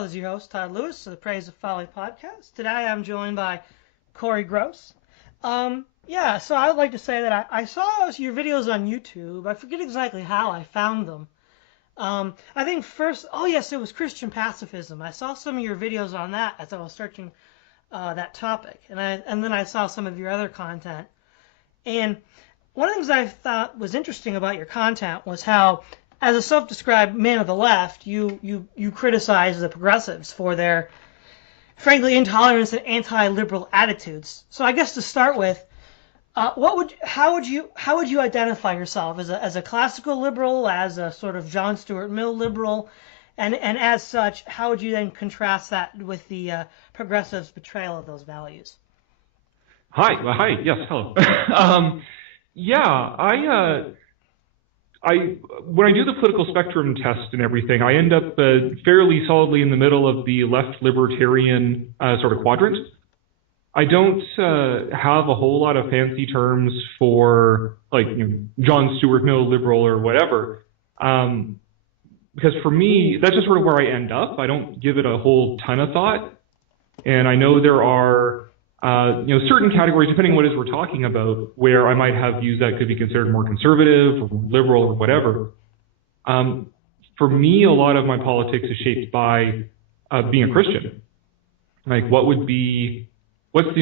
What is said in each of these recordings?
Hello, this is your host, Todd Lewis of the Praise of Folly podcast. Today I'm joined by Cory Gross. So I would like to say that I saw your videos on YouTube. I forget exactly how I found them. I think first, it was Christian pacifism. I saw some of your videos on that as I was searching that topic. And then I saw some of your other content. And one of the things I thought was interesting about your content was how, as a self-described man of the left, you criticize the progressives for their, frankly, intolerance and anti-liberal attitudes. So I guess to start with, how would you identify yourself as a classical liberal, as a sort of John Stuart Mill liberal, and as such, how would you then contrast that with the progressives' betrayal of those values? Hi, yes, hello. When I do the political spectrum test and everything, I end up fairly solidly in the middle of the left-libertarian sort of quadrant. I don't have a whole lot of fancy terms for, like, John Stuart Mill liberal or whatever, because for me, that's just sort of where I end up. I don't give it a whole ton of thought, and I know there are certain categories, depending on what it is we're talking about, where I might have views that could be considered more conservative or liberal or whatever. For me, a lot of my politics is shaped by being a Christian. Like, what's the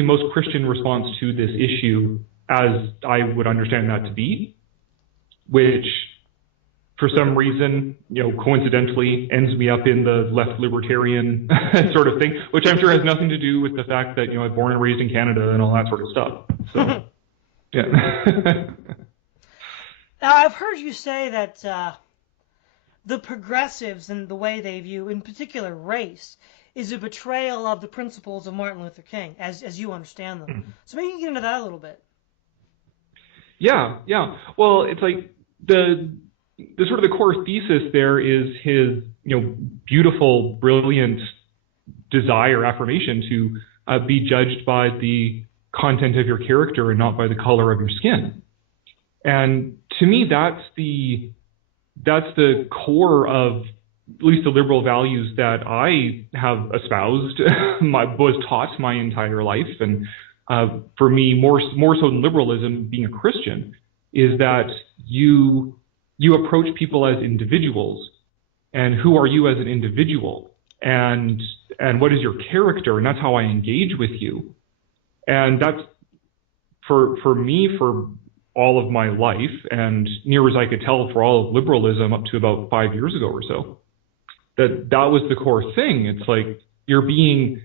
most Christian response to this issue as I would understand that to be, which for some reason, coincidentally ends me up in the left libertarian sort of thing, which I'm sure has nothing to do with the fact that, I'm born and raised in Canada and all that sort of stuff. So, yeah. Now, I've heard you say that the progressives and the way they view, in particular, race, is a betrayal of the principles of Martin Luther King, as you understand them. So maybe you can get into that a little bit. Yeah. Well, it's like the sort of the core thesis there is his, beautiful, brilliant desire, affirmation to be judged by the content of your character and not by the color of your skin. And to me, that's the core of at least the liberal values that I have espoused, was taught my entire life. And for me, more so than liberalism, being a Christian, is that you approach people as individuals, and who are you as an individual, and what is your character, and that's how I engage with you. And that's for me, for all of my life, and near as I could tell for all of liberalism up to about 5 years ago or so, that was the core thing. It's like you're being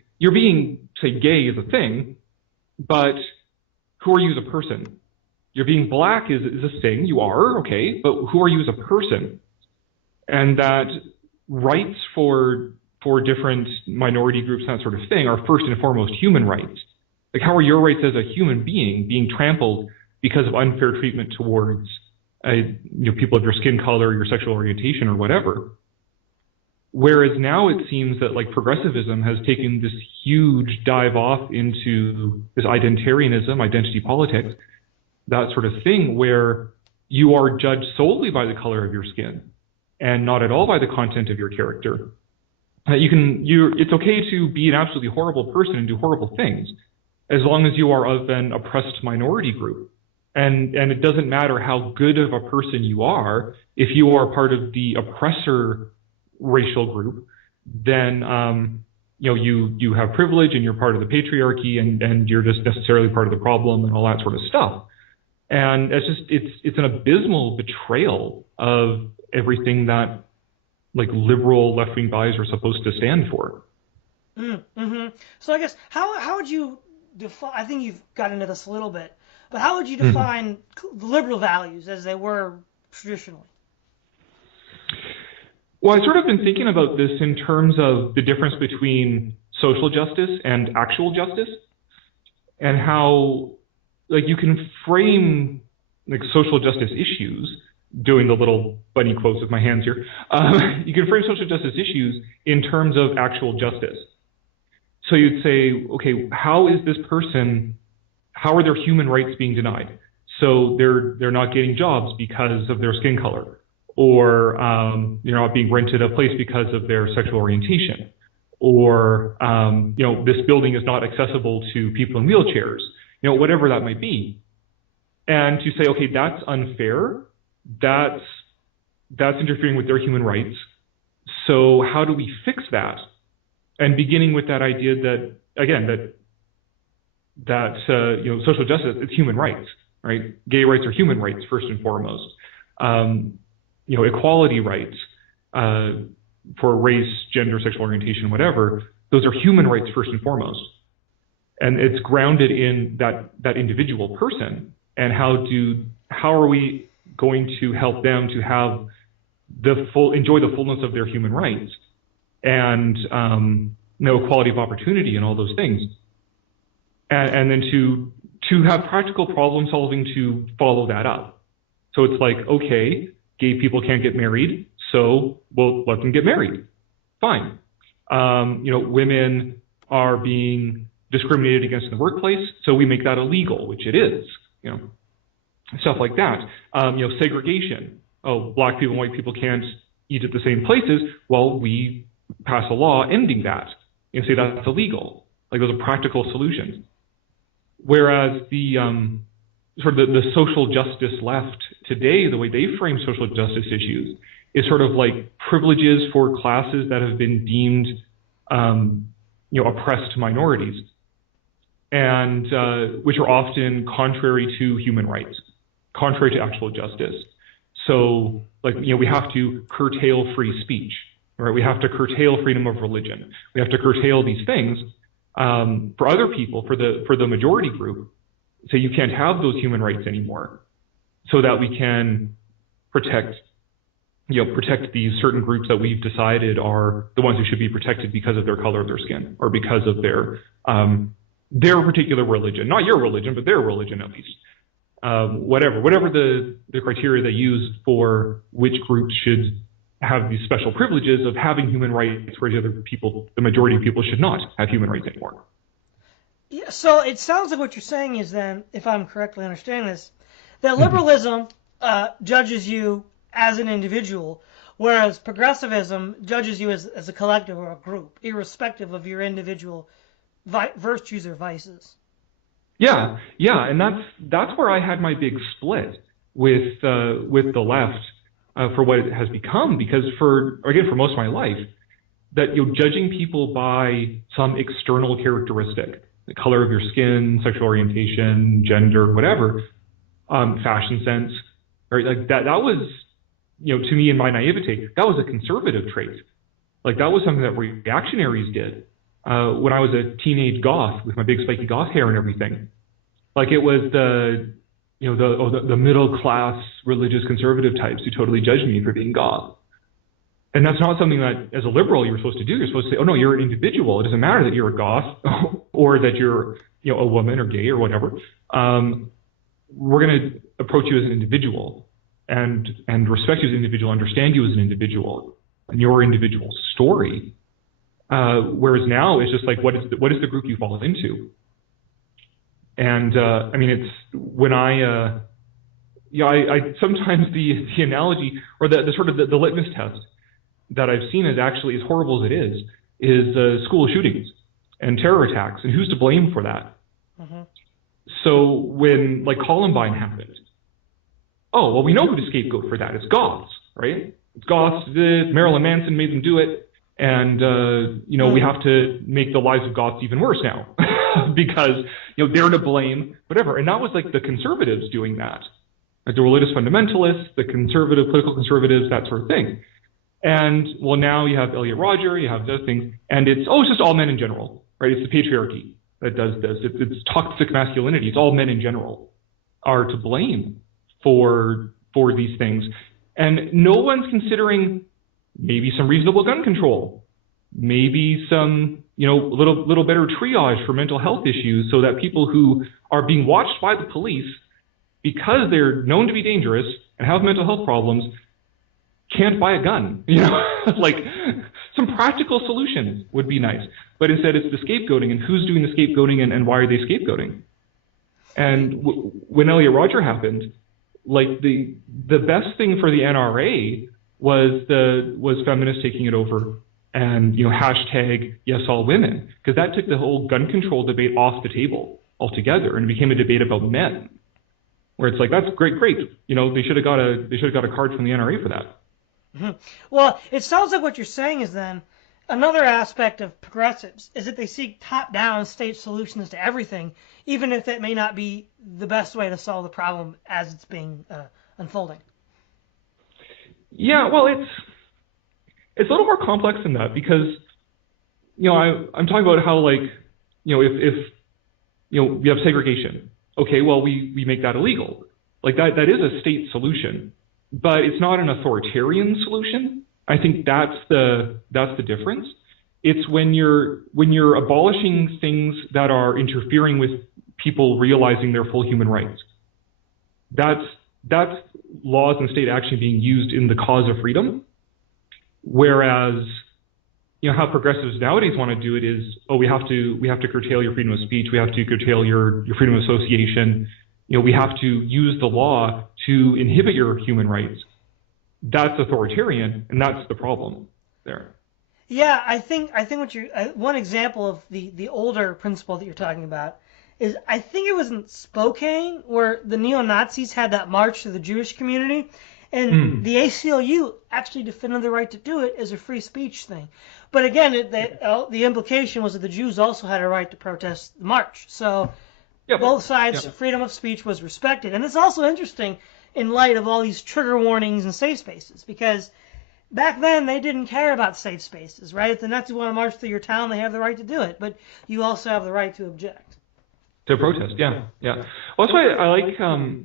say gay is a thing, but who are you as a person? You're being black is a thing, you are, okay, but who are you as a person? And that rights for different minority groups, that sort of thing, are first and foremost human rights. Like, how are your rights as a human being being trampled because of unfair treatment towards people of your skin color, your sexual orientation, or whatever? Whereas now it seems that, like, progressivism has taken this huge dive off into this identitarianism, identity politics, that sort of thing, where you are judged solely by the color of your skin and not at all by the content of your character. It's okay to be an absolutely horrible person and do horrible things as long as you are of an oppressed minority group. And it doesn't matter how good of a person you are, if you are part of the oppressor racial group, then you have privilege and you're part of the patriarchy, and you're just necessarily part of the problem and all that sort of stuff. And it's an abysmal betrayal of everything that, like, liberal left-wing values are supposed to stand for. Mm-hmm. So I guess how would you define? I think you've got into this a little bit, but how would you define the liberal values as they were traditionally? Well, I've sort of been thinking about this in terms of the difference between social justice and actual justice, and how, like, you can frame, like, social justice issues, doing the little bunny quotes with my hands here, you can frame social justice issues in terms of actual justice. So you'd say, okay, how are their human rights being denied? So they're not getting jobs because of their skin color, or they're not being rented a place because of their sexual orientation, or this building is not accessible to people in wheelchairs, whatever that might be. And to say, okay, that's unfair, that's interfering with their human rights. So how do we fix that? And beginning with that idea that, again, social justice, it's human rights, right? Gay rights are human rights first and foremost. Equality rights for race, gender, sexual orientation, whatever, those are human rights first and foremost. And it's grounded in that individual person. And how are we going to help them to have enjoy the fullness of their human rights and equality of opportunity and all those things, and then to have practical problem solving to follow that up. So it's like, okay, gay people can't get married, so we'll let them get married. Fine. Women are being discriminated against in the workplace, so we make that illegal, which it is. Stuff like that. Segregation. Oh, black people and white people can't eat at the same places. Well, we pass a law ending that. Say that's illegal. Like, those are practical solutions. Whereas the social justice left today, the way they frame social justice issues, is sort of like privileges for classes that have been deemed, oppressed minorities, and which are often contrary to human rights, contrary to actual justice. So, we have to curtail free speech, right? We have to curtail freedom of religion. We have to curtail these things for other people, for the majority group. So you can't have those human rights anymore, so that we can protect these certain groups that we've decided are the ones who should be protected because of their color of their skin, or because of their particular religion, not your religion, but their religion at least. Whatever the criteria they use for which groups should have these special privileges of having human rights, whereas the majority of people should not have human rights anymore. Yeah, so it sounds like what you're saying is then, if I'm correctly understanding this, that liberalism judges you as an individual, whereas progressivism judges you as a collective or a group, irrespective of your individual virtues or vices. Yeah, and that's where I had my big split with the left for what it has become, because for most of my life, that judging people by some external characteristic, the color of your skin, sexual orientation, gender, whatever, fashion sense, right? Like that was, to me in my naivete, that was a conservative trait. Like, that was something that reactionaries did. When I was a teenage goth with my big spiky goth hair and everything, like, it was the middle class religious conservative types who totally judged me for being goth. And that's not something that, as a liberal, you're supposed to do. You're supposed to say, oh no, you're an individual. It doesn't matter that you're a goth or that you're a woman or gay or whatever. We're going to approach you as an individual and respect you as an individual, understand you as an individual and your individual story. Whereas now it's just like, what is the group you fall into? And it's when I sometimes the analogy or the sort of the litmus test that I've seen is actually, as horrible as it is school shootings and terror attacks, and who's to blame for that? Mm-hmm. So when Columbine happened, oh well, we know who to scapegoat for that. It's goths, right? It's goths. Marilyn Manson made them do it. And, we have to make the lives of goths even worse now because, they're to blame, whatever. And that was the conservatives doing that, the religious fundamentalists, the political conservatives, that sort of thing. And, well, now you have Elliot Rodger, you have those things, and it's just all men in general, right? It's the patriarchy that does this. It's toxic masculinity. It's all men in general are to blame for these things. And no one's considering maybe some reasonable gun control, maybe some, little better triage for mental health issues, so that people who are being watched by the police because they're known to be dangerous and have mental health problems can't buy a gun. Some practical solutions would be nice. But instead it's the scapegoating, and who's doing the scapegoating and why are they scapegoating? And when Elliot Rodger happened, the best thing for the NRA was feminists taking it over and hashtag yes all women, because that took the whole gun control debate off the table altogether, and it became a debate about men, where it's like, that's great, they should have got a card from the NRA for that. Mm-hmm. Well, it sounds like what you're saying is then another aspect of progressives is that they seek top-down state solutions to everything, even if that may not be the best way to solve the problem as it's being unfolding. Yeah, well, it's a little more complex than that, because I'm talking about how, like, if we have segregation, okay, well, we make that illegal. Like, that is a state solution, but it's not an authoritarian solution. I think that's the difference. It's when you're abolishing things that are interfering with people realizing their full human rights. That's laws and state action being used in the cause of freedom. Whereas, how progressives nowadays want to do it is, we have to curtail your freedom of speech, we have to curtail your freedom of association, we have to use the law to inhibit your human rights. That's authoritarian, and that's the problem there. Yeah, I think what one example of the older principle that you're talking about is, I think it was in Spokane where the neo-Nazis had that march to the Jewish community, and the ACLU actually defended the right to do it as a free speech thing. But again, the implication was that the Jews also had a right to protest the march. So both sides' freedom of speech was respected. And it's also interesting in light of all these trigger warnings and safe spaces, because back then they didn't care about safe spaces, right? If the Nazis want to march through your town, they have the right to do it, but you also have the right to object. To protest, yeah. Well, that's why I like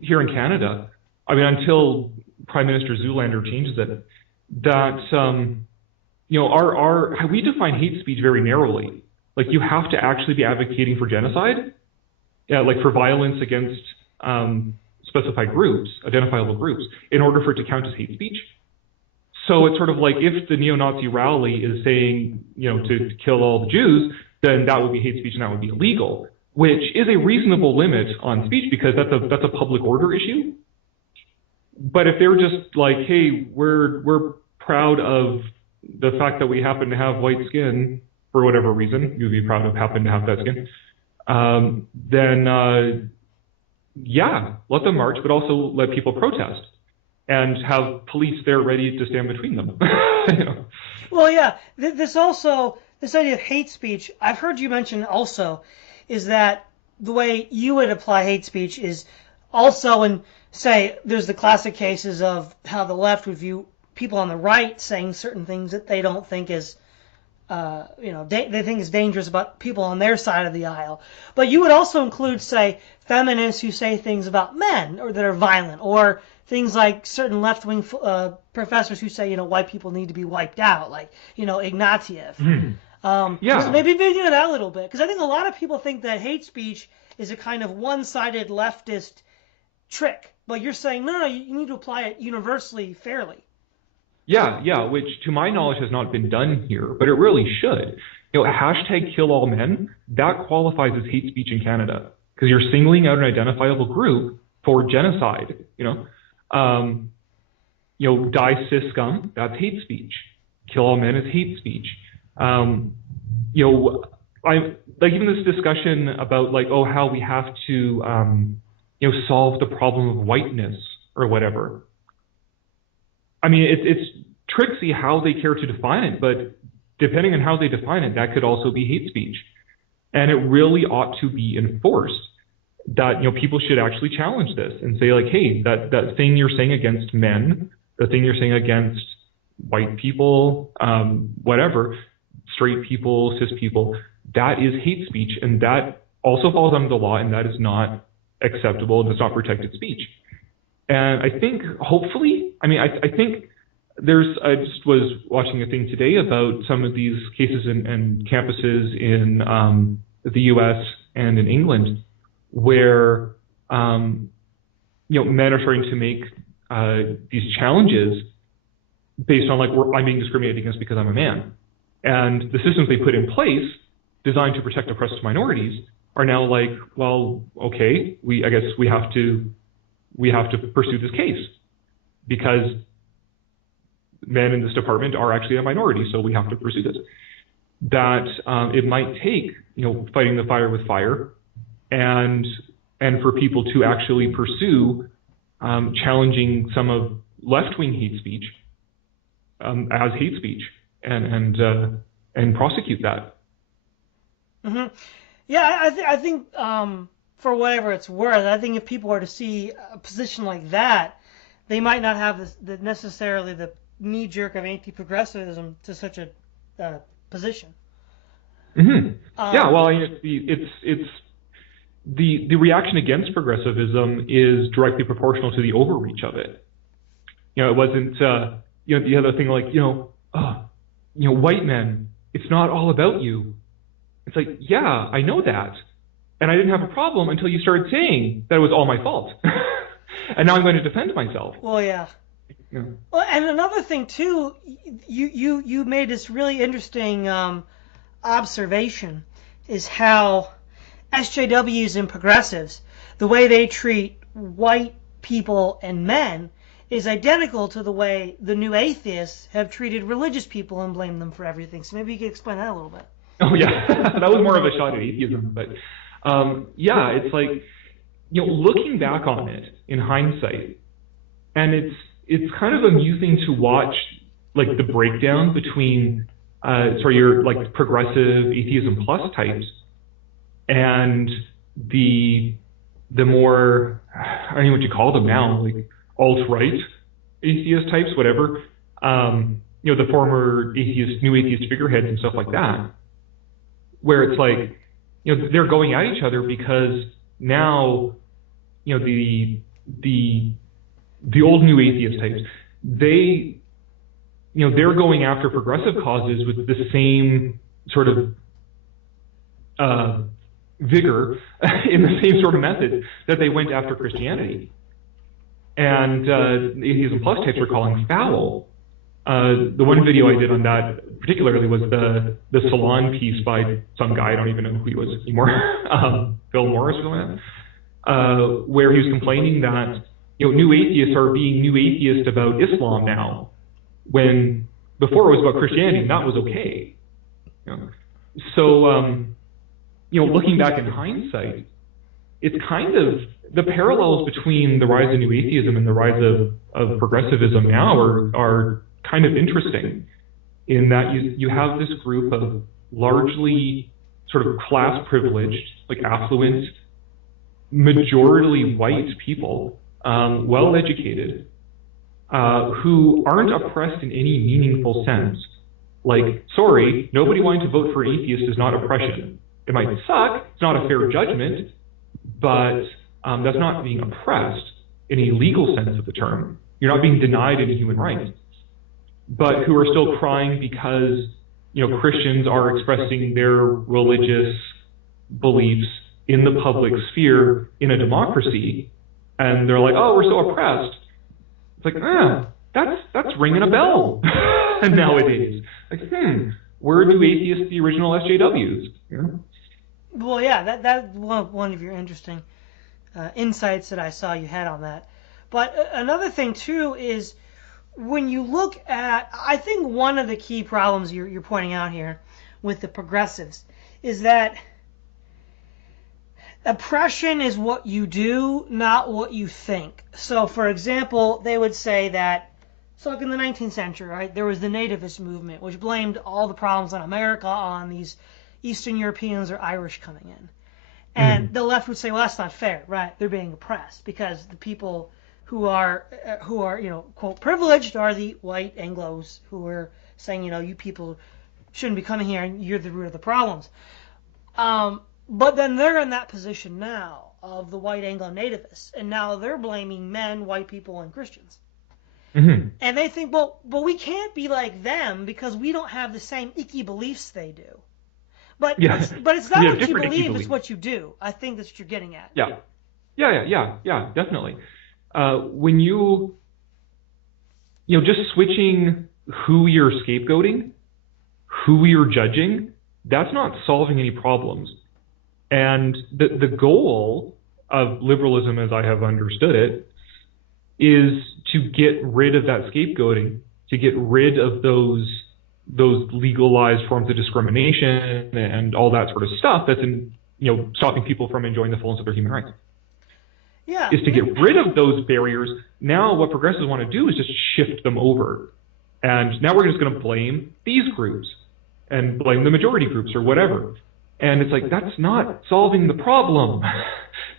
here in Canada, until Prime Minister Zoolander changes it, that we define hate speech very narrowly. Like, you have to actually be advocating for genocide, like for violence against specified groups, identifiable groups, in order for it to count as hate speech. So it's sort of like, if the neo-Nazi rally is saying, to kill all the Jews, then that would be hate speech and that would be illegal, which is a reasonable limit on speech, because that's a public order issue. But if they're just like, hey, we're proud of the fact that we happen to have white skin for whatever reason, you'd be proud of happen to have that skin, then let them march, but also let people protest and have police there ready to stand between them. Well, yeah, this idea of hate speech, I've heard you mention also, is that the way you would apply hate speech is also in, say, there's the classic cases of how the left would view people on the right saying certain things that they don't think is, they think is dangerous about people on their side of the aisle. But you would also include, say, feminists who say things about men or that are violent, or things like certain left-wing professors who say, white people need to be wiped out, like, Ignatieff. So maybe dig into that a little bit, because I think a lot of people think that hate speech is a kind of one-sided leftist trick, but you're saying, no, you need to apply it universally, fairly. Yeah, which to my knowledge has not been done here, but it really should. Hashtag kill all men, that qualifies as hate speech in Canada, because you're singling out an identifiable group for genocide. Die cis scum, that's hate speech. Kill all men is hate speech. I like even this discussion about how we have to solve the problem of whiteness or whatever. It's tricksy how they care to define it, but depending on how they define it, that could also be hate speech. And it really ought to be enforced that, people should actually challenge this and say, like, hey, that thing you're saying against men, the thing you're saying against white people, whatever, straight people, cis people, that is hate speech, and that also falls under the law, and that is not acceptable, and it's not protected speech. And I think, hopefully, I think I just was watching a thing today about some of these cases and campuses in the U.S. and in England where, men are starting to make these challenges based on, I'm being discriminated against because I'm a man. And the systems they put in place, designed to protect oppressed minorities, are now like, well, okay, I guess we have to pursue this case, because men in this department are actually a minority, so we have to pursue this. That it might take, fighting the fire with fire, and for people to actually pursue challenging some of left-wing hate speech as hate speech, and prosecute that. Mm-hmm. Yeah, I think for whatever it's worth, I think if people were to see a position like that, they might not have necessarily the knee-jerk of anti-progressivism to such a position. Mm-hmm. Yeah, well, it's the reaction against progressivism is directly proportional to the overreach of it. It wasn't the other thing like white men. It's not all about you. It's like, yeah, I know that, and I didn't have a problem until you started saying that it was all my fault, and now I'm going to defend myself. Well, yeah. Yeah. Well, and another thing too, you made this really interesting observation, is how SJWs and progressives, the way they treat white people and men, is identical to the way the new atheists have treated religious people and blamed them for everything. So maybe you could explain that a little bit. Oh yeah, that was more of a shot at atheism, but yeah, it's like looking back on it in hindsight, and it's kind of amusing to watch like the breakdown between your like progressive atheism plus types and the more, I don't know what you call them now, like alt-right atheist types, whatever, the former new atheist figureheads and stuff like that, where it's like, they're going at each other because now, the old new atheist types, they're going after progressive causes with the same sort of vigor in the same sort of method that they went after Christianity. And the atheism plus types were calling foul. The one video I did on that particularly was the Salon piece by some guy, I don't even know who he was anymore, Phil Morris or something like that, where he was complaining that new atheists are being new atheists about Islam now, when before it was about Christianity, and that was okay. So, looking back in hindsight, it's kind of the parallels between the rise of new atheism and the rise of progressivism now are kind of interesting, in that you have this group of largely sort of class privileged, like affluent, majority white people, well educated, who aren't oppressed in any meaningful sense. Like, sorry, nobody wanting to vote for atheist is not oppression. It might suck, it's not a fair judgment, but that's not being oppressed in a legal sense of the term. You're not being denied any human rights. But who are still crying because, Christians are expressing their religious beliefs in the public sphere in a democracy, and they're like, oh, we're so oppressed. It's like, that's ringing a bell nowadays. Like, where do atheists the original SJWs? Well, yeah, that's one of your interesting insights that I saw you had on that. But another thing, too, is when you look at, I think one of the key problems you're pointing out here with the progressives is that oppression is what you do, not what you think. So, for example, they would say that, so like in the 19th century, right, there was the nativist movement, which blamed all the problems in America on these Eastern Europeans or Irish coming in. And the left would say, well, that's not fair, right? They're being oppressed because the people who are quote, privileged are the white Anglos who are saying, you people shouldn't be coming here and you're the root of the problems. But then they're in that position now of the white Anglo nativists, and now they're blaming men, white people, and Christians. And they think, well, we can't be like them because we don't have the same icky beliefs they do. But it's not what you believe, it's what you do. I think that's what you're getting at. Yeah, definitely. When just switching who you're scapegoating, who you're judging, that's not solving any problems. And the goal of liberalism, as I have understood it, is to get rid of that scapegoating to get rid of those legalized forms of discrimination and all that sort of stuff that's stopping people from enjoying the fullness of their human rights. Yeah. Is to get rid of those barriers. Now what progressives want to do is just shift them over. And now we're just going to blame these groups and blame the majority groups or whatever. And it's like, that's not solving the problem.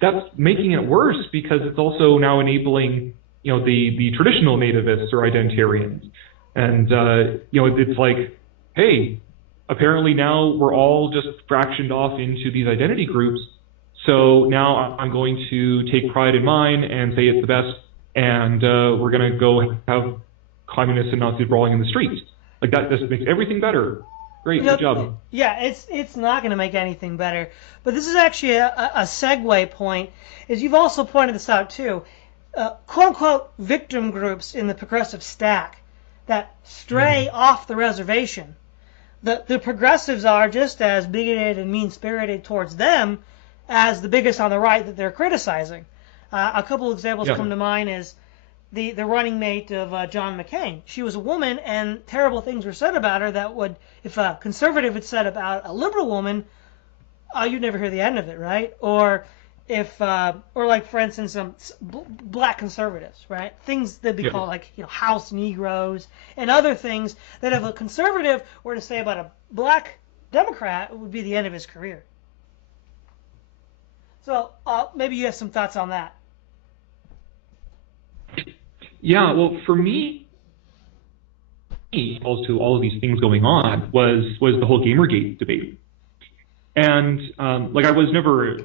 That's making it worse, because it's also now enabling, the traditional nativists or identitarians. And, it's like, hey, apparently now we're all just fractioned off into these identity groups. So now I'm going to take pride in mine and say it's the best, and we're going to go have communists and Nazis brawling in the streets. Like that just makes everything better. Great, good job. Yeah, it's not going to make anything better. But this is actually a segue point, is you've also pointed this out too. Quote-unquote victim groups in the progressive stack that stray off the reservation. The progressives are just as bigoted and mean-spirited towards them as the biggest on the right that they're criticizing. A couple examples come to mind is the running mate of John McCain. She was a woman, and terrible things were said about her that would, if a conservative had said about a liberal woman, you'd never hear the end of it, right? Or if, or like for instance, some black conservatives, right? Things that be called like house Negroes and other things that if a conservative were to say about a black Democrat, it would be the end of his career. So maybe you have some thoughts on that. Yeah, well, for me, also to all of these things going on was the whole Gamergate debate, and I was never,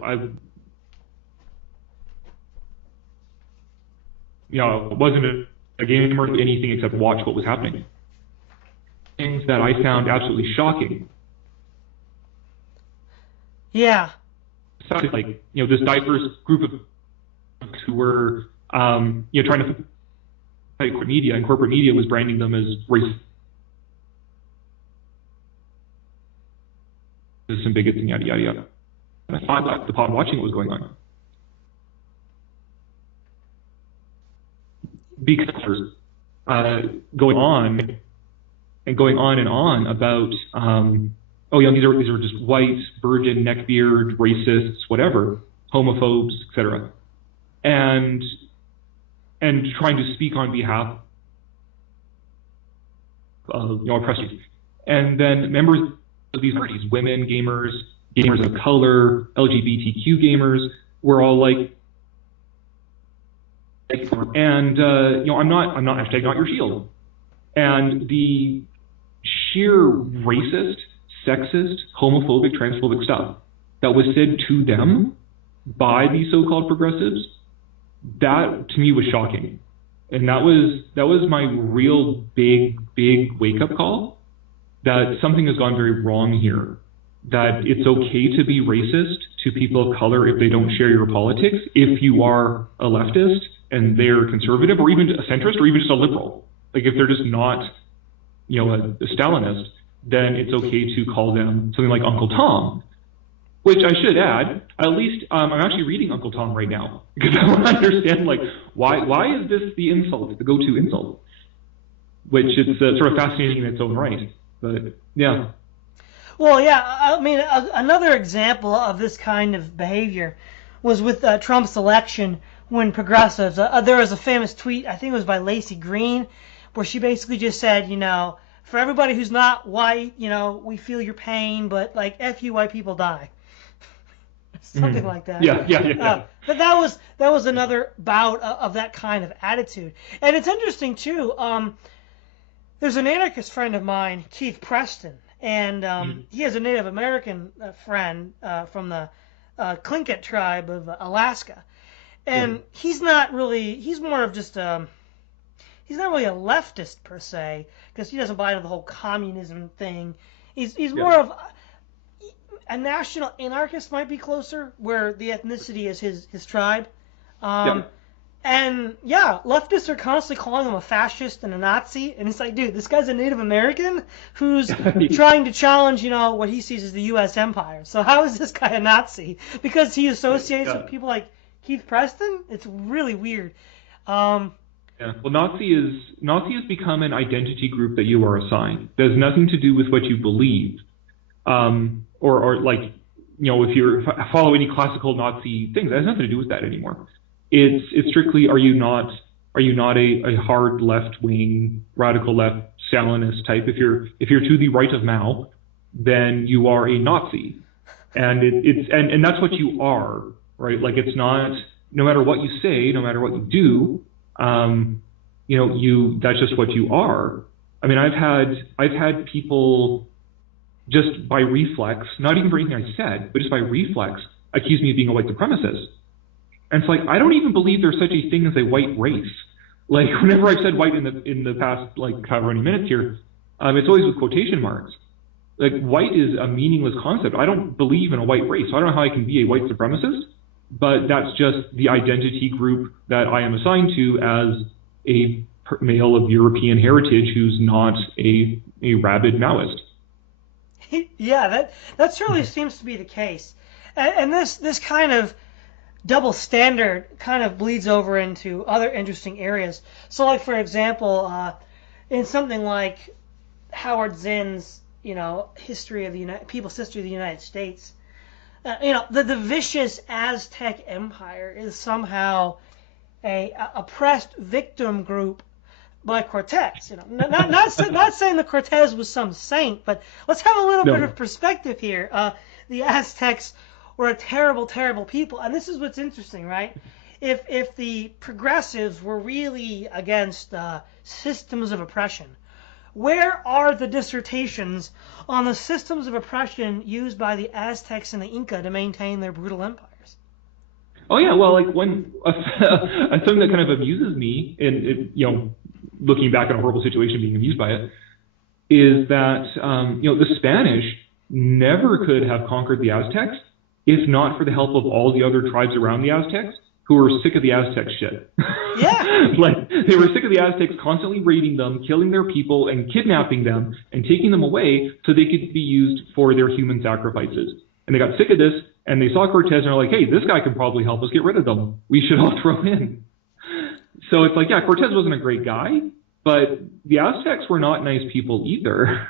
wasn't a gamer or anything except watch what was happening. Things that I found absolutely shocking. Yeah. Like this diverse group of who were trying to fight corporate media, and corporate media was branding them as racist and bigots and yada yada yada. And I thought upon watching what was going on, because going on and on about these are just white, virgin, neckbeard, racists, whatever, homophobes, etc. And trying to speak on behalf of oppressors. And then members of these parties, women, gamers of color, LGBTQ gamers, were all like, and I'm not hashtag not your shield. And the sheer racist, sexist, homophobic, transphobic stuff that was said to them by these so-called progressives, that to me was shocking. And that was my real big wake-up call, that something has gone very wrong here, that it's okay to be racist to people of color if they don't share your politics, if you are a leftist and they're conservative, or even a centrist, or even just a liberal. Like if they're just not, a Stalinist, then it's okay to call them something like Uncle Tom. Which I should add, at least I'm actually reading Uncle Tom right now, because I want to understand why is this the insult, the go-to insult, which is sort of fascinating in its own right. But yeah. Well, yeah, I mean, another example of this kind of behavior was with Trump's election, when progressives, there was a famous tweet, I think it was by Lacey Green, where she basically just said, for everybody who's not white, we feel your pain, but like F you white people die. Something like that. Yeah. But that was another bout of that kind of attitude. And it's interesting too. There's an anarchist friend of mine, Keith Preston, and he has a Native American friend from the Tlingit tribe of Alaska. And he's more of just he's not really a leftist per se, because he doesn't buy into the whole communism thing. He's more of a national anarchist, might be closer, where the ethnicity is his tribe. And yeah, leftists are constantly calling him a fascist and a Nazi, and it's like, dude, this guy's a Native American who's trying to challenge, what he sees as the U.S. empire. So how is this guy a Nazi? Because he associates with people like Keith Preston? It's really weird. Yeah. Well, Nazi has become an identity group that you are assigned. It has nothing to do with what you believe, or like, if you follow any classical Nazi things, it has nothing to do with that anymore. It's strictly, are you not a hard left wing, radical left Stalinist type? If you're to the right of Mao, then you are a Nazi, and and that's what you are, right? Like, it's not, no matter what you say, no matter what you do. That's just what you are. I mean, I've had people just by reflex, not even for anything I said, but just by reflex, accuse me of being a white supremacist. And it's like, I don't even believe there's such a thing as a white race. Like, whenever I've said white in the past, like, however many minutes here, it's always with quotation marks. Like, white is a meaningless concept. I don't believe in a white race, so I don't know how I can be a white supremacist. But that's just the identity group that I am assigned to as a male of European heritage who's not a rabid Maoist. Yeah, that certainly seems to be the case. And this kind of double standard kind of bleeds over into other interesting areas. So, like, for example, in something like Howard Zinn's, history of people's history of the United States, the vicious Aztec Empire is somehow a oppressed victim group by Cortez. Not saying that Cortez was some saint, but let's have a little bit of perspective here. The Aztecs were a terrible, terrible people, and this is what's interesting, right? If the progressives were really against systems of oppression, where are the dissertations on the systems of oppression used by the Aztecs and the Inca to maintain their brutal empires? Oh yeah, well, like, one something that kind of amuses me, in looking back on a horrible situation, being amused by it, is that the Spanish never could have conquered the Aztecs if not for the help of all the other tribes around the Aztecs who were sick of the Aztec shit. Yeah. Like, they were sick of the Aztecs constantly raiding them, killing their people, and kidnapping them, and taking them away so they could be used for their human sacrifices. And they got sick of this, and they saw Cortez, and they're like, hey, this guy can probably help us get rid of them. We should all throw in. So it's like, yeah, Cortez wasn't a great guy, but the Aztecs were not nice people either.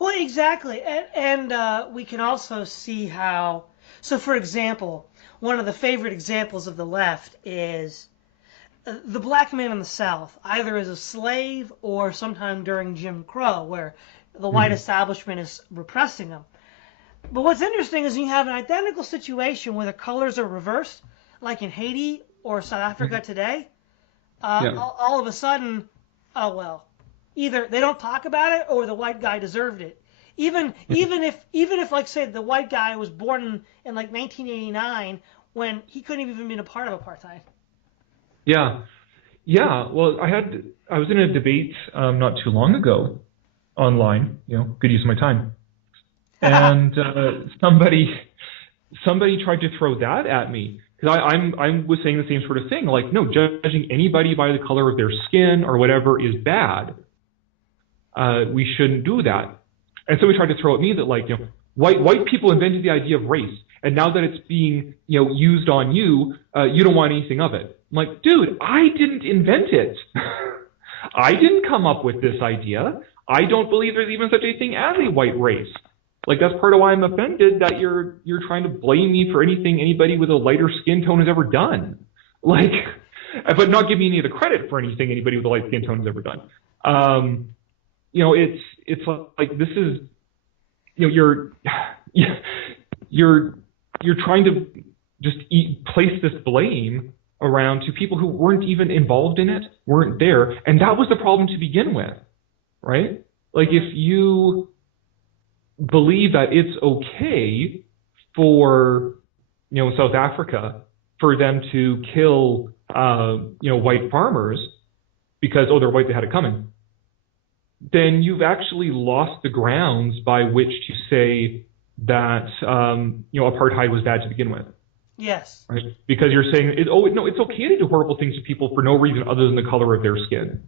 Well, exactly. And we can also see how... So, for example, one of the favorite examples of the left is the black man in the South, either as a slave or sometime during Jim Crow, where the white establishment is repressing them. But what's interesting is you have an identical situation where the colors are reversed, like in Haiti or South Africa today. All of a sudden, oh well, either they don't talk about it or the white guy deserved it. Even if like, say, the white guy was born in like 1989 when he couldn't have even been a part of apartheid. Yeah. Well, I was in a debate not too long ago online. Good use of my time. And somebody tried to throw that at me because I was saying the same sort of thing. Like, no, judging anybody by the color of their skin or whatever is bad. We shouldn't do that. And so we tried to throw at me that, like, white people invented the idea of race, and now that it's being used on you, you don't want anything of it. I'm like, dude, I didn't invent it. I didn't come up with this idea. I don't believe there's even such a thing as a white race. Like, that's part of why I'm offended that you're trying to blame me for anything anybody with a lighter skin tone has ever done. Like, but not give me any of the credit for anything anybody with a light skin tone has ever done. It's like this is, you're trying to just place this blame around to people who weren't even involved in it, weren't there, and that was the problem to begin with, right? Like, if you believe that it's okay for South Africa for them to kill white farmers because they're white, they had it coming, then you've actually lost the grounds by which to say that apartheid was bad to begin with. Yes. Right? Because you're saying, it's okay to do horrible things to people for no reason other than the color of their skin.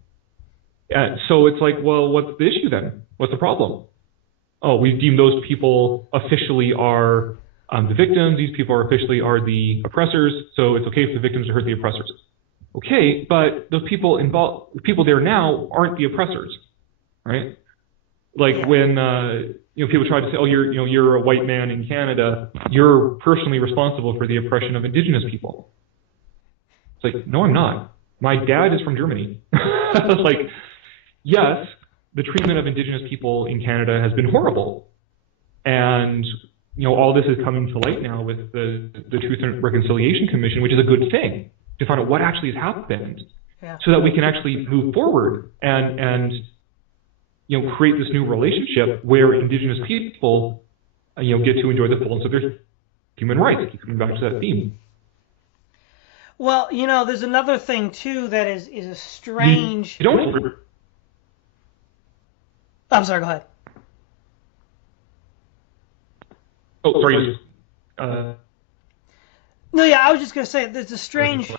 And so it's like, well, what's the issue then? What's the problem? Oh, we deem those people officially are the victims. These people officially are the oppressors. So it's okay for the victims to hurt the oppressors. Okay, but the people involved, the people there now aren't the oppressors, right? Like when people try to say, oh, you're a white man in Canada, you're personally responsible for the oppression of indigenous people. It's like, no, I'm not. My dad is from Germany. Like, yes, the treatment of indigenous people in Canada has been horrible, and all this is coming to light now with the Truth and Reconciliation Commission, which is a good thing to find out what actually has happened, so that we can actually move forward and create this new relationship where indigenous people get to enjoy the fullness of their human rights. I keep coming back to that theme. Well, there's another thing too that is a strange. You don't. I'm sorry. Go ahead. Oh, sorry. No, yeah, I was just going to say there's a strange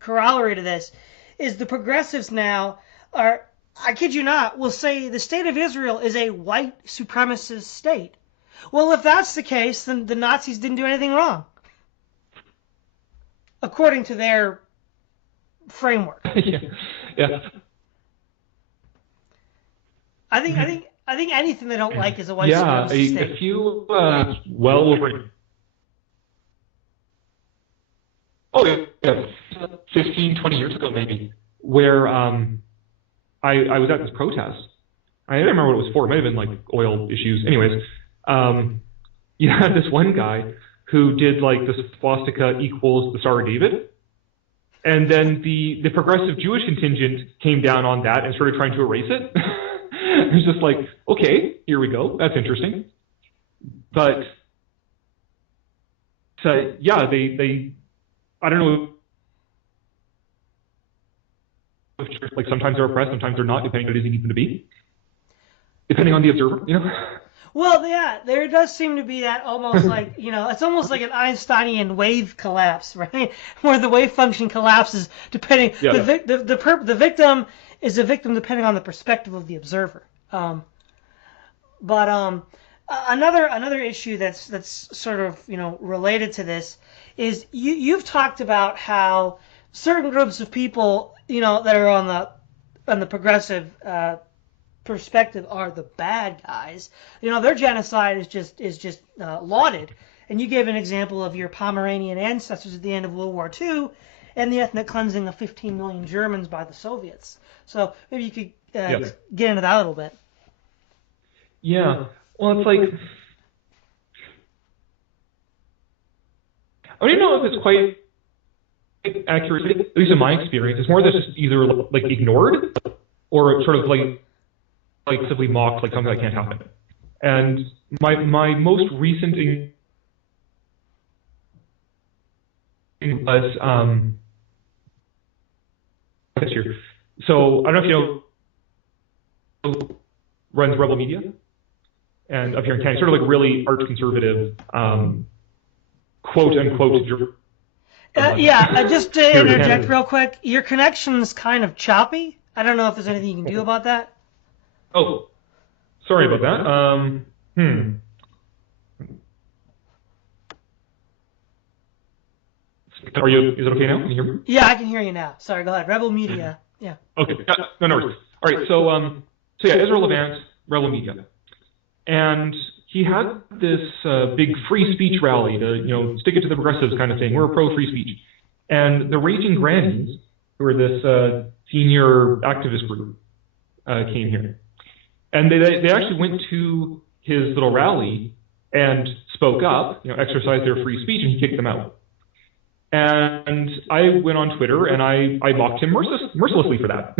corollary to this. Is the progressives now are, I kid you not, will say the state of Israel is a white supremacist state. Well, if that's the case, then the Nazis didn't do anything wrong, according to their framework. Yeah. I think anything they don't like is a white supremacist state. Yeah, a few well over 15, 20 years ago maybe, where I was at this protest. I don't remember what it was for. It might have been like oil issues. Anyways, you had this one guy who did like the swastika equals the Star of David. And then the progressive Jewish contingent came down on that and started trying to erase it. It was just like, okay, here we go. That's interesting. But, yeah, they I don't know. Like sometimes they're oppressed, sometimes they're not, depending on what it is you need them to be. Depending on the observer, Well, yeah, there does seem to be that almost like, it's almost like an Einsteinian wave collapse, right? Where the wave function collapses depending. Yeah. The victim is a victim depending on the perspective of the observer. But another issue that's sort of related to this is you've talked about how certain groups of people that are on the progressive perspective are the bad guys. Their genocide is just lauded. And you gave an example of your Pomeranian ancestors at the end of World War II and the ethnic cleansing of 15 million Germans by the Soviets. So maybe you could get into that a little bit. Yeah. Well, it's like, I don't know if it's quite accurate, at least in my experience. It's more that it's either like ignored or sort of like simply mocked, like something that can't happen. And my most recent was this year. So I don't know if you know, runs Rebel Media, and up here in Canada, sort of like really arch conservative, quote unquote. Just to interject real quick, your connection's kind of choppy. I don't know if there's anything you can do about that. Oh, sorry about that. Is it okay now? Can you hear me? Yeah, I can hear you now. Sorry, go ahead. Rebel Media. Yeah. Okay. No worries. All right. So yeah, Israel Levant, Rebel Media, and he had this big free speech rally to stick it to the progressives kind of thing. We're pro free speech, and the Raging Grannies, who are this senior activist group, came here, and they actually went to his little rally and spoke up, exercised their free speech, and he kicked them out. And I went on Twitter and I mocked him mercilessly for that,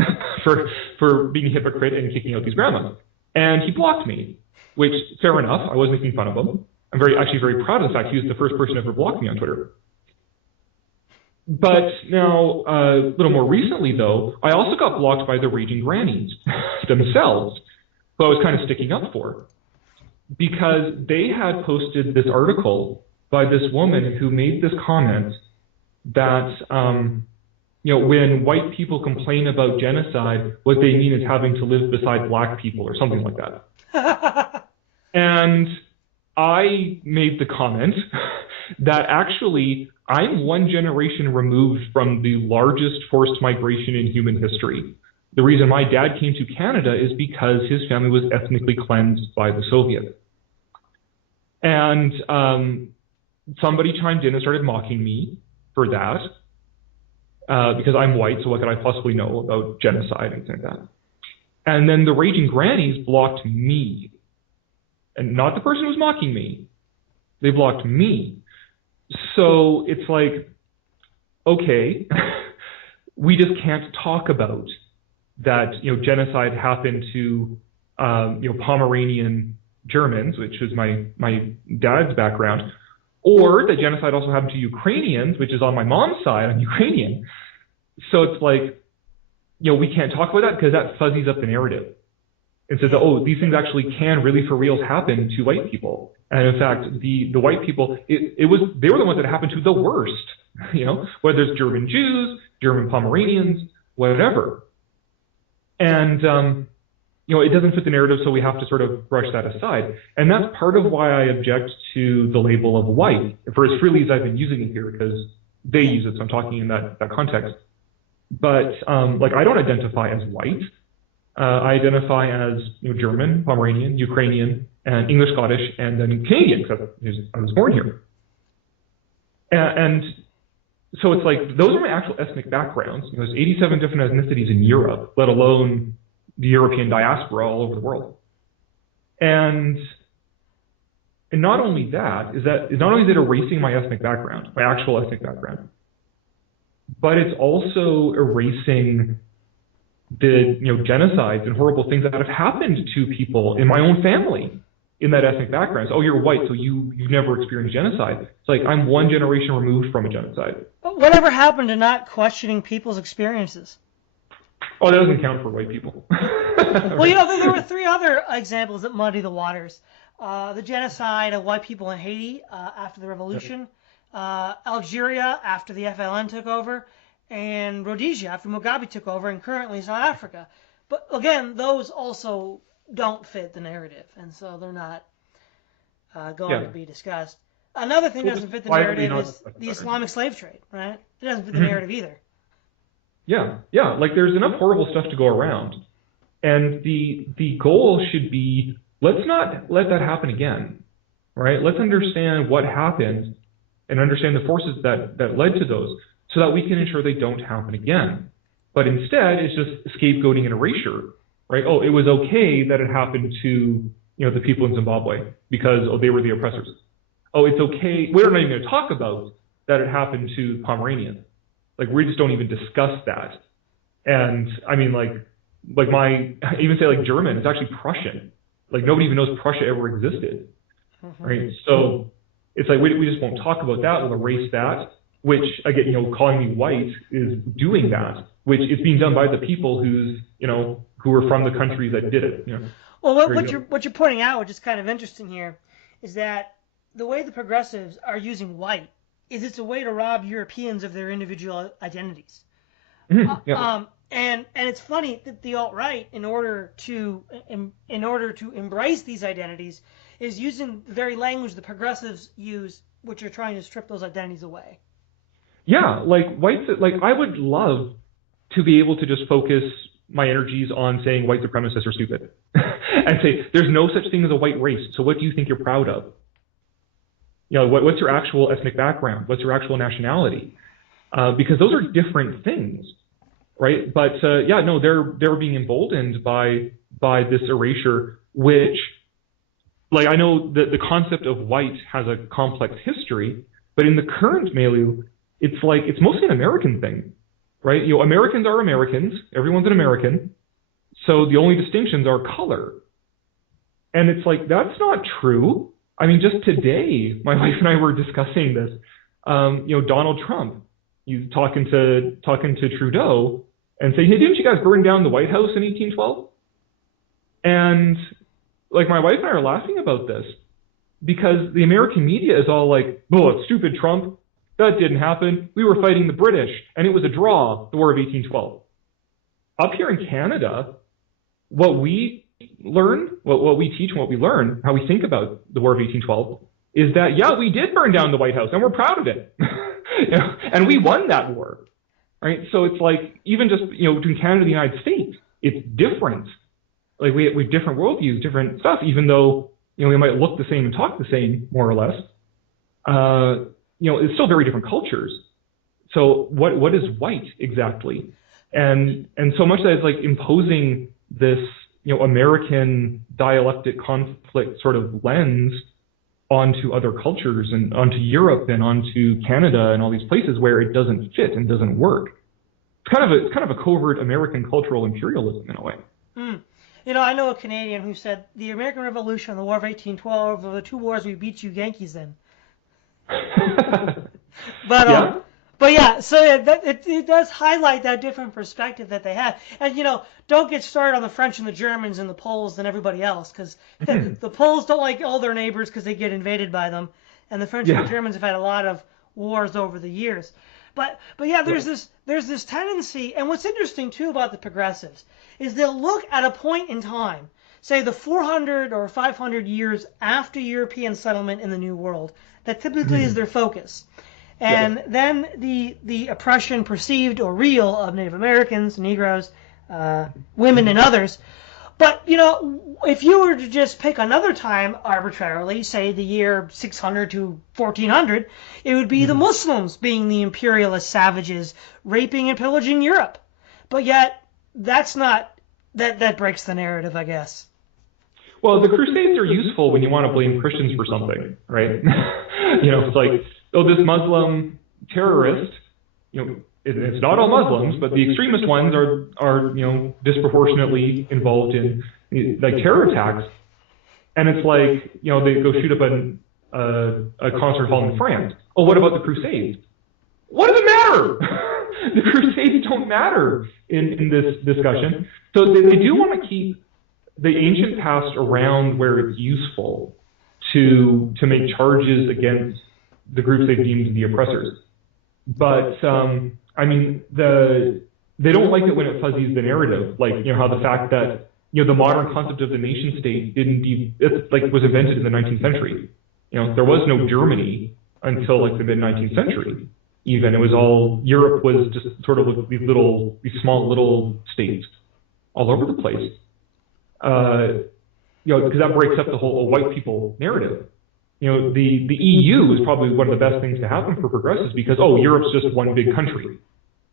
for being a hypocrite and kicking out these grandmas. And he blocked me, which, fair enough, I was making fun of him. I'm actually very proud of the fact he was the first person ever blocked me on Twitter. But now, a little more recently, though, I also got blocked by the Raging Grannies themselves, who I was kind of sticking up for, because they had posted this article by this woman who made this comment that, when white people complain about genocide, what they mean is having to live beside black people or something like that. And I made the comment, that actually I'm one generation removed from the largest forced migration in human history. The reason my dad came to Canada is because his family was ethnically cleansed by the Soviets. And somebody chimed in and started mocking me for that, because I'm white, so what could I possibly know about genocide and things like that? And then the raging grannies blocked me, and not the person who was mocking me. They blocked me. So it's like, okay, we just can't talk about that, genocide happened to, Pomeranian Germans, which is my dad's background, or that genocide also happened to Ukrainians, which is on my mom's side. I'm Ukrainian. So it's like, we can't talk about that because that fuzzies up the narrative. It says, oh, these things actually can really for reals happen to white people. And in fact, the white people, they were the ones that happened to the worst, whether it's German Jews, German Pomeranians, whatever. And, it doesn't fit the narrative, so we have to sort of brush that aside. And that's part of why I object to the label of white, for as freely as I've been using it here, because they use it, so I'm talking in that context. But, I don't identify as white. I identify as German, Pomeranian, Ukrainian, and English, Scottish, and then Canadian, because I was born here. And so it's like, those are my actual ethnic backgrounds. There's 87 different ethnicities in Europe, let alone the European diaspora all over the world. And not only that, is not only is it erasing my ethnic background, my actual ethnic background, but it's also erasing the genocides and horrible things that have happened to people in my own family in that ethnic background. Oh, you're white, so you've never experienced genocide. It's like I'm one generation removed from a genocide. Whatever happened to not questioning people's experiences? Oh, that doesn't count for white people. Well, there were three other examples that muddy the waters. The genocide of white people in Haiti after the revolution, Algeria after the FLN took over, and Rhodesia after Mugabe took over, and currently South Africa. But again, those also don't fit the narrative, and so they're not going to be discussed. Another thing that doesn't fit the narrative is the Islamic slave trade, right? It doesn't fit the narrative either. Yeah. Like there's enough horrible stuff to go around, and the goal should be, let's not let that happen again, right? Let's understand what happened and understand the forces that led to those, so that we can ensure they don't happen again. But instead, it's just scapegoating and erasure, right? Oh, it was okay that it happened to the people in Zimbabwe because they were the oppressors. Oh, it's okay. We're not even going to talk about that it happened to Pomeranians. Like we just don't even discuss that. And I mean, like I even say like German, it's actually Prussian. Like nobody even knows Prussia ever existed, right? So it's like we just won't talk about that. We'll erase that. Which again, calling me white is doing that. Which is being done by the people who are from the countries that did it. Well, what you're pointing out, which is kind of interesting here, is that the way the progressives are using white is it's a way to rob Europeans of their individual identities. And it's funny that the alt-right, in order to embrace these identities, is using the very language the progressives use, which are trying to strip those identities away. Yeah, like whites. Like I would love to be able to just focus my energies on saying white supremacists are stupid, and say there's no such thing as a white race. So what do you think you're proud of? What's your actual ethnic background? What's your actual nationality? Because those are different things, right? But they're being emboldened by this erasure, which, like, I know that the concept of white has a complex history, but in the current milieu, it's mostly an American thing, right? Americans are Americans. Everyone's an American. So the only distinctions are color. And it's like, that's not true. I mean, just today, my wife and I were discussing this. Donald Trump, he's talking to Trudeau and saying, hey, didn't you guys burn down the White House in 1812? And like my wife and I are laughing about this because the American media is all like, oh, stupid Trump. That didn't happen. We were fighting the British and it was a draw, the War of 1812. Up here in Canada, what we learn, what we teach and what we learn, how we think about the War of 1812 is that, yeah, we did burn down the White House, and we're proud of it. And we won that war, right? So it's like, even just, between Canada and the United States, it's different. Like, we have different worldviews, different stuff, even though, we might look the same and talk the same, more or less. It's still very different cultures. So what is white exactly? And so much that it's like imposing this, American dialectic conflict sort of lens onto other cultures and onto Europe and onto Canada and all these places where it doesn't fit and doesn't work. It's kind of a covert American cultural imperialism in a way. Mm. I know a Canadian who said the American Revolution and the War of 1812 were the two wars we beat you Yankees in. But yeah, so it does highlight that different perspective that they have. And, don't get started on the French and the Germans and the Poles and everybody else, because the Poles don't like all their neighbors because they get invaded by them. And the French and the Germans have had a lot of wars over the years. But yeah, there's this tendency, and what's interesting, too, about the progressives is they'll look at a point in time, say the 400 or 500 years after European settlement in the New World. That typically is their focus. And then the oppression perceived or real of Native Americans, Negroes, women, and others. But, if you were to just pick another time arbitrarily, say the year 600 to 1400, it would be the Muslims being the imperialist savages, raping and pillaging Europe. But yet, that's not, that breaks the narrative, I guess. Well, the Crusades are useful when you want to blame Christians for something, right? It's like, this Muslim terrorist, it's not all Muslims, but the extremist ones are disproportionately involved in like terror attacks. And it's like, they go shoot up a concert hall in France. Oh, what about the Crusades? What does it matter? The Crusades don't matter in this discussion. So they do want to keep the ancient past around where it's useful to make charges against the groups they deemed the oppressors. But, they don't like it when it fuzzies the narrative, like, how the fact that, the modern concept of the nation state was invented in the 19th century. There was no Germany until like the mid-19th century. Even it was all, Europe was just sort of these small little states all over the place. Because that breaks up the whole white people narrative. The EU is probably one of the best things to happen for progressives because, Europe's just one big country.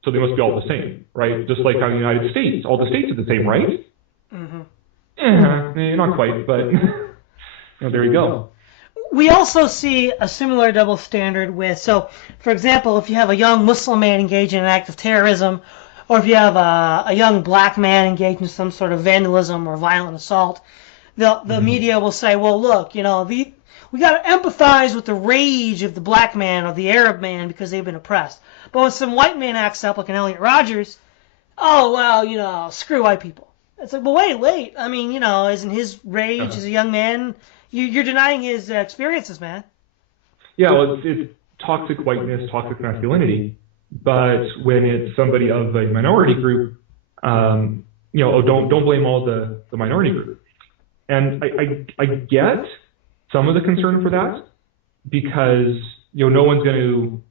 So they must be all the same, right? Just like how the United States, all the states are the same, right? Mm-hmm. Not quite, but there you go. We also see a similar double standard with, so, for example, if you have a young Muslim man engaged in an act of terrorism, or if you have a young black man engaged in some sort of vandalism or violent assault, the media will say, well, look, we got to empathize with the rage of the black man or the Arab man because they've been oppressed. But when some white man acts up like an Elliot Rodgers, screw white people. It's like, well, wait. I mean, isn't his rage as a young man? You're denying his experiences, man. Yeah, well, it's toxic whiteness, toxic masculinity. But when it's somebody of a minority group, don't blame all the minority group. And I get some of the concern for that because no one's going to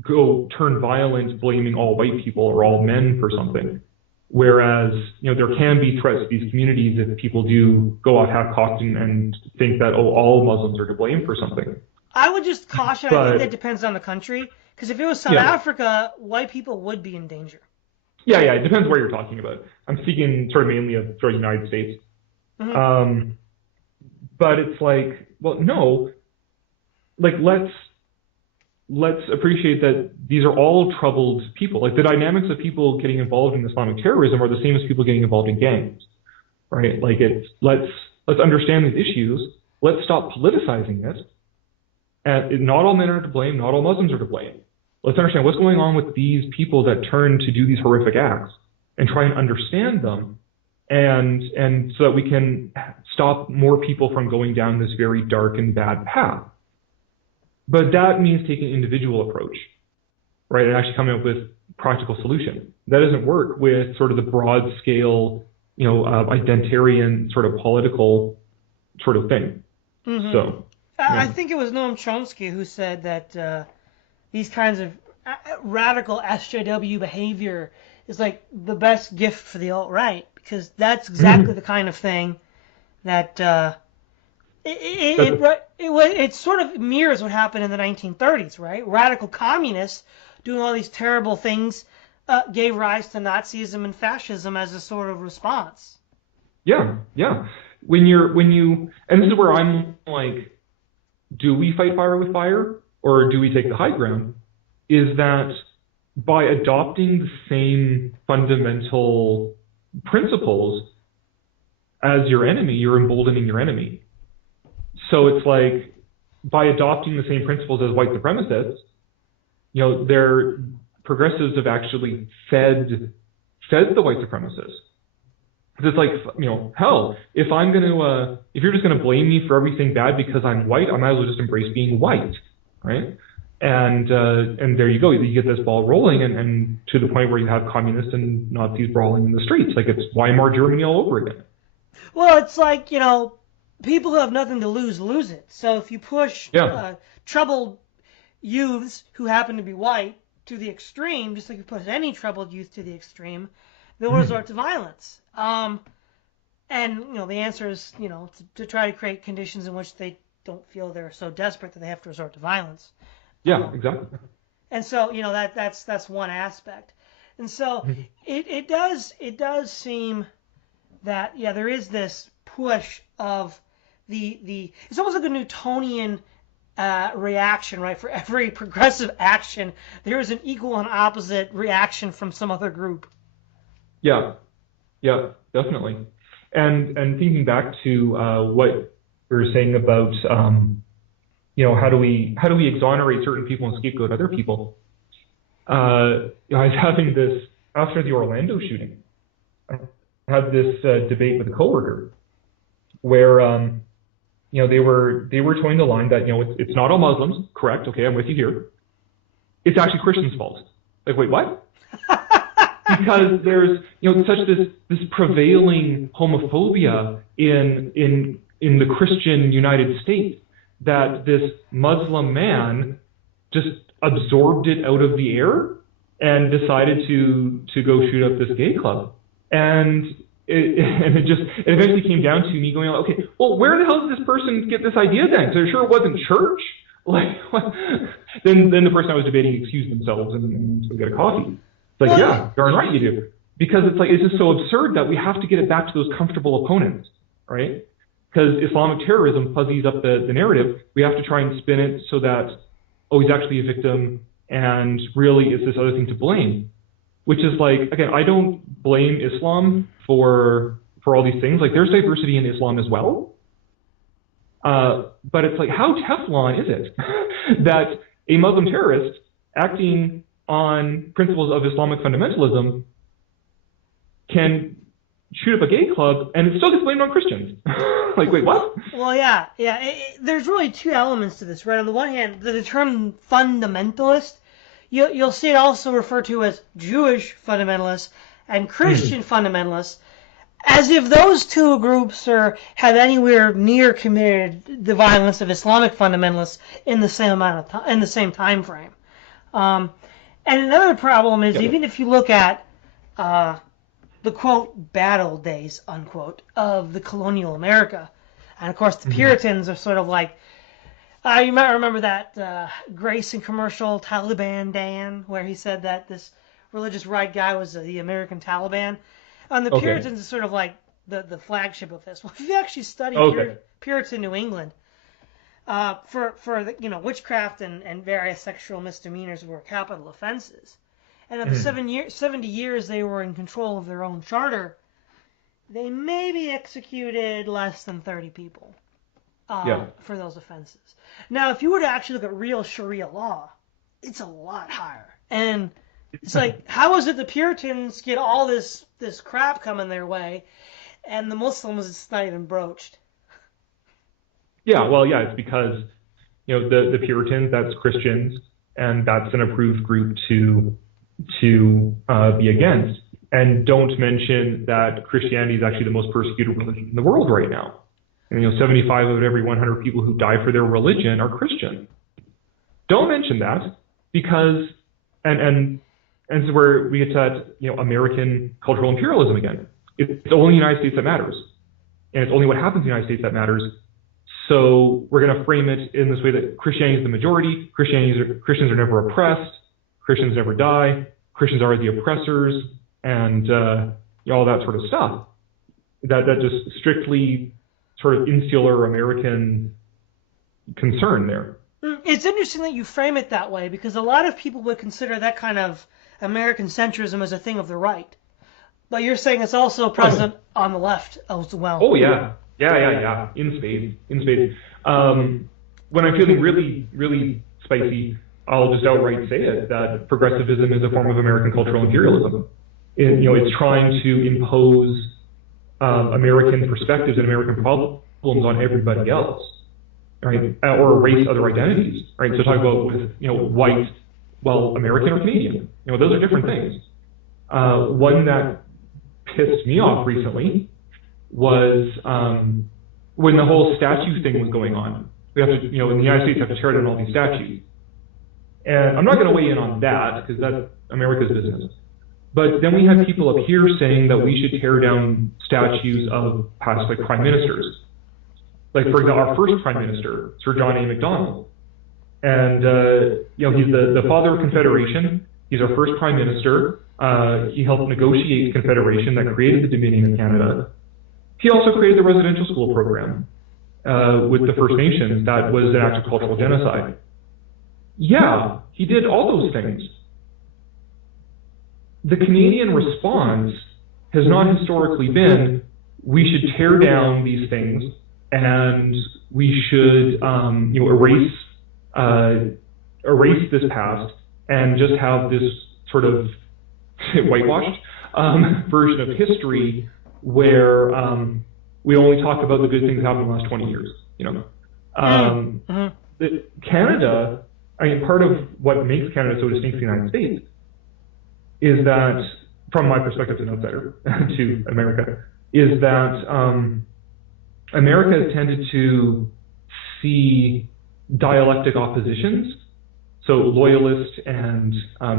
go turn violent blaming all white people or all men for something. Whereas there can be threats to these communities if people do go off half-cocked and think that all Muslims are to blame for something. I would just caution. I think that depends on the country because if it was South Africa, white people would be in danger. Yeah, it depends where you're talking about. I'm speaking sort of mainly of the United States. Mm-hmm. But it's like, well, no, like let's appreciate that these are all troubled people. Like the dynamics of people getting involved in Islamic terrorism are the same as people getting involved in gangs, right? Like let's understand these issues. Let's stop politicizing this. And not all men are to blame. Not all Muslims are to blame. Let's understand what's going on with these people that turn to do these horrific acts and try and understand them. And so that we can stop more people from going down this very dark and bad path. But that means taking an individual approach, right, and actually coming up with practical solution. That doesn't work with sort of the broad scale, identitarian sort of political sort of thing. Mm-hmm. So I think it was Noam Chomsky who said that these kinds of radical SJW behavior is like the best gift for the alt-right, because that's exactly the kind of thing that it sort of mirrors what happened in the 1930s, right? Radical communists doing all these terrible things gave rise to Nazism and fascism as a sort of response. Yeah, yeah. When you, and this is where I'm like, do we fight fire with fire, or do we take the high ground? Is that by adopting the same fundamental principles as your enemy, you're emboldening your enemy. So it's like, by adopting the same principles as white supremacists, their progressives have actually fed the white supremacists. Because it's like, hell, if you're just gonna blame me for everything bad because I'm white, I might as well just embrace being white, right? And there you go. You get this ball rolling, and to the point where you have communists and Nazis brawling in the streets. Like, it's Weimar Germany all over again. Well, it's like, people who have nothing to lose it. So if you push troubled youths who happen to be white to the extreme, just like you push any troubled youth to the extreme, they'll resort to violence. And the answer is, to try to create conditions in which they don't feel they're so desperate that they have to resort to violence. Yeah, exactly. And so, that's one aspect. And so it does seem that, there is this push of it's almost like a Newtonian reaction, right? For every progressive action, there is an equal and opposite reaction from some other group. Yeah, definitely. And thinking back to what we were saying about how do we exonerate certain people and scapegoat other people? I was having this after the Orlando shooting. I had this debate with a coworker where they were towing the line that it's not all Muslims, correct? Okay, I'm with you here. It's actually Christians' fault. Like, wait, what? Because there's such this prevailing homophobia in the Christian United States that this Muslim man just absorbed it out of the air and decided to go shoot up this gay club. And it eventually came down to me going, okay, well, where the hell did this person get this idea then? So sure it wasn't church? Like, then the person I was debating excused themselves and to get a coffee. It's like, yeah, darn right you do. Because it's just so absurd that we have to get it back to those comfortable opponents, right? Because Islamic terrorism fuzzies up the narrative. We have to try and spin it so that, he's actually a victim, and really it's this other thing to blame. Which is like, again, I don't blame Islam for all these things. Like, there's diversity in Islam as well. But it's like, how Teflon is it that a Muslim terrorist acting on principles of Islamic fundamentalism can shoot up a gay club and it still gets blamed on Christians? Like, wait, what? Well, yeah. There's really two elements to this, right? On the one hand, the term fundamentalist, you'll see it also referred to as Jewish fundamentalists and Christian fundamentalists, as if those two groups have anywhere near committed the violence of Islamic fundamentalists in the same amount of time, in the same time frame. And another problem is, even if you look at the quote battle days unquote of the colonial America, and of course the Puritans are sort of like, you might remember that Grayson commercial, Taliban Dan, where he said that this religious right guy was the American Taliban. And the Puritans is sort of like the flagship of this. Well, if you actually study Puritan New England, for witchcraft and various sexual misdemeanors were capital offenses. And in the 70 years they were in control of their own charter, they maybe executed less than 30 people for those offenses. Now, if you were to actually look at real Sharia law, it's a lot higher. And it's like, how is it the Puritans get all this crap coming their way, and the Muslims, it's not even broached? Yeah, well, it's because, the Puritans, that's Christians, and that's an approved group to be against. And don't mention that Christianity is actually the most persecuted religion in the world right now. And 75 out of every 100 people who die for their religion are Christian. Don't mention that, because and this is where we get to that, American cultural imperialism again. It's only the United States that matters, and it's only what happens in the United States that matters. So we're going to frame it in this way that Christianity is the majority. Christians are never oppressed. Christians never die. Christians are the oppressors, and all that sort of stuff. That just strictly sort of insular American concern there. It's interesting that you frame it that way, because a lot of people would consider that kind of American centrism as a thing of the right. But you're saying it's also present on the left as well. Oh, yeah. Yeah. In spades. When I'm feeling really, really spicy, I'll just outright say it, that progressivism is a form of American cultural imperialism. It's trying to impose American perspectives and American problems on everybody else, right? Or erase other identities, right? So talk about with, white, American or Canadian. Those are different things. One that pissed me off recently was when the whole statue thing was going on. We have to, in the United States, have to tear down all these statues. And I'm not going to weigh in on that, because that's America's business. But then we have people up here saying that we should tear down statues of past, prime ministers. Like, for example, our first prime minister, Sir John A. Macdonald. And, he's the father of Confederation. He's our first prime minister. He helped negotiate Confederation that created the Dominion of Canada. He also created the residential school program with the First Nations. That was an act of cultural genocide. Yeah, he did all those things. The Canadian response has not historically been, we should tear down these things and we should erase this past and just have this sort of whitewashed version of history where we only talk about the good things that happened in the last 20 years. Canada, part of what makes Canada so distinct from the United States is that, from my perspective as an outsider to America, is that America has tended to see dialectic oppositions, so loyalist and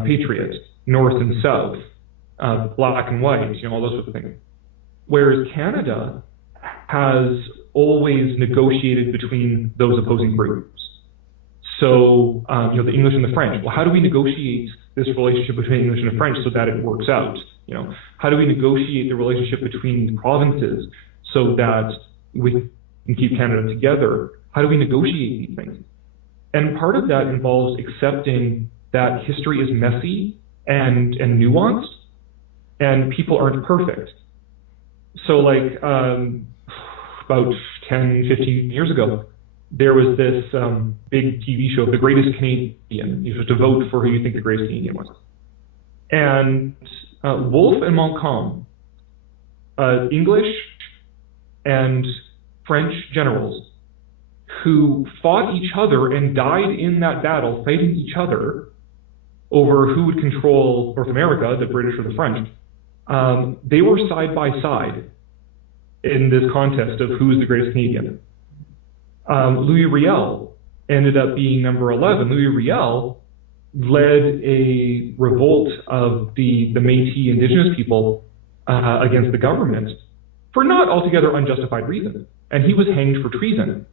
patriot, north and south, black and white, all those sorts of things. Whereas Canada has always negotiated between those opposing groups. So, the English and the French. Well, how do we negotiate this relationship between English and the French so that it works out? How do we negotiate the relationship between the provinces so that we can keep Canada together? How do we negotiate these things? And part of that involves accepting that history is messy and nuanced, and people aren't perfect. So, about 10, 15 years ago, there was this big TV show, The Greatest Canadian. You have to vote for who you think the greatest Canadian was. And Wolfe and Montcalm, English and French generals who fought each other and died in that battle, fighting each other over who would control North America, the British or the French, they were side by side in this contest of who is the greatest Canadian. Louis Riel ended up being number 11. Louis Riel led a revolt of the Métis indigenous people against the government for not altogether unjustified reasons. And he was hanged for treason.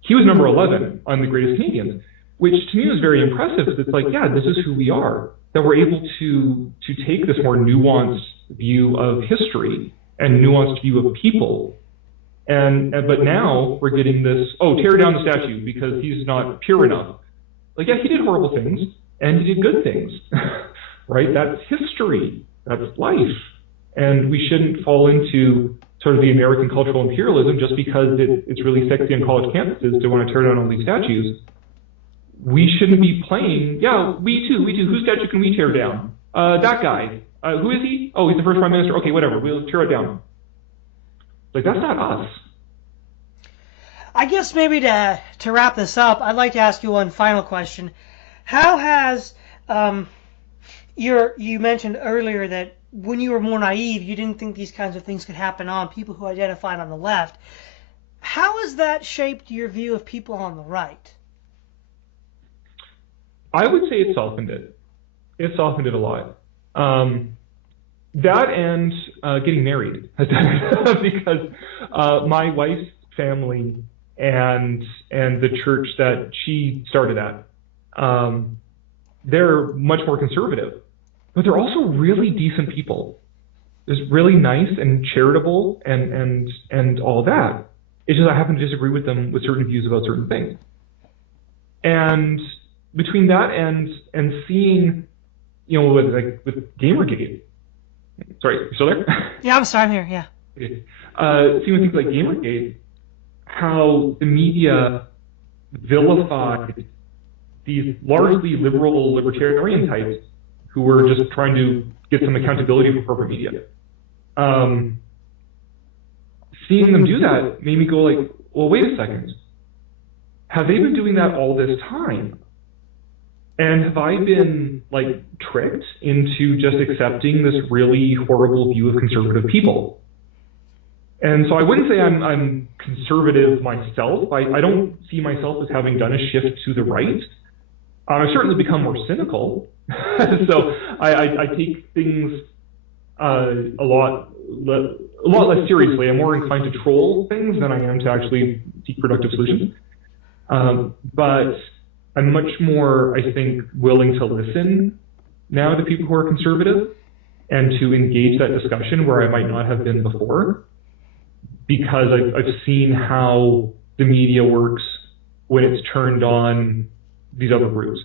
He was number 11 on the greatest Canadians, which to me was very impressive. It's like, yeah, this is who we are, that we're able to take this more nuanced view of history and nuanced view of people. But now we're getting this, tear down the statue because he's not pure enough. Like, yeah, he did horrible things and he did good things, right? That's history. That's life. And we shouldn't fall into sort of the American cultural imperialism just because it's really sexy on college campuses to want to tear down all these statues. We shouldn't be playing, yeah, we too. Whose statue can we tear down? That guy. Who is he? Oh, he's the first prime minister. Okay, whatever. We'll tear it down. Like, that's not us. I guess maybe to wrap this up, I'd like to ask you one final question. How has you mentioned earlier that when you were more naive, you didn't think these kinds of things could happen on people who identified on the left. How has that shaped your view of people on the right? I would say it softened it. It softened it a lot. That and getting married has done it because my wife's family and the church that she started at, they're much more conservative, but they're also really decent people. They're really nice and charitable and all that. It's just I happen to disagree with them with certain views about certain things. And between that and seeing, with Gamergate. Sorry, you still there? Yeah, I'm here, yeah. Okay. Seeing things like Gamergate, how the media vilified these largely liberal libertarian types who were just trying to get some accountability for corporate media. Seeing them do that made me go like, well, wait a second. Have they been doing that all this time? And have I been tricked into just accepting this really horrible view of conservative people? And so I wouldn't say I'm conservative myself. I don't see myself as having done a shift to the right. I've certainly become more cynical. So I take things a lot less seriously. I'm more inclined to troll things than I am to actually seek productive solutions. But I'm much more, I think, willing to listen now to people who are conservative and to engage that discussion where I might not have been before, because I've seen how the media works when it's turned on these other groups.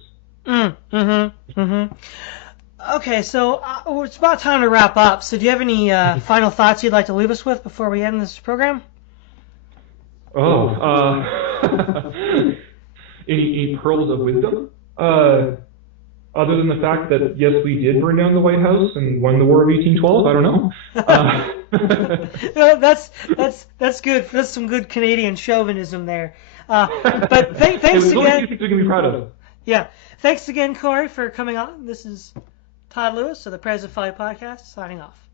Okay, so it's about time to wrap up. So do you have any final thoughts you'd like to leave us with before we end this program? Any pearls of wisdom? Other than the fact that, yes, we did burn down the White House and won the War of 1812, I don't know. That's good. That's some good Canadian chauvinism there. But thanks again. Those are things we can be proud of. Yeah. Thanks again, Cory, for coming on. This is Todd Lewis of the President Folly podcast, signing off.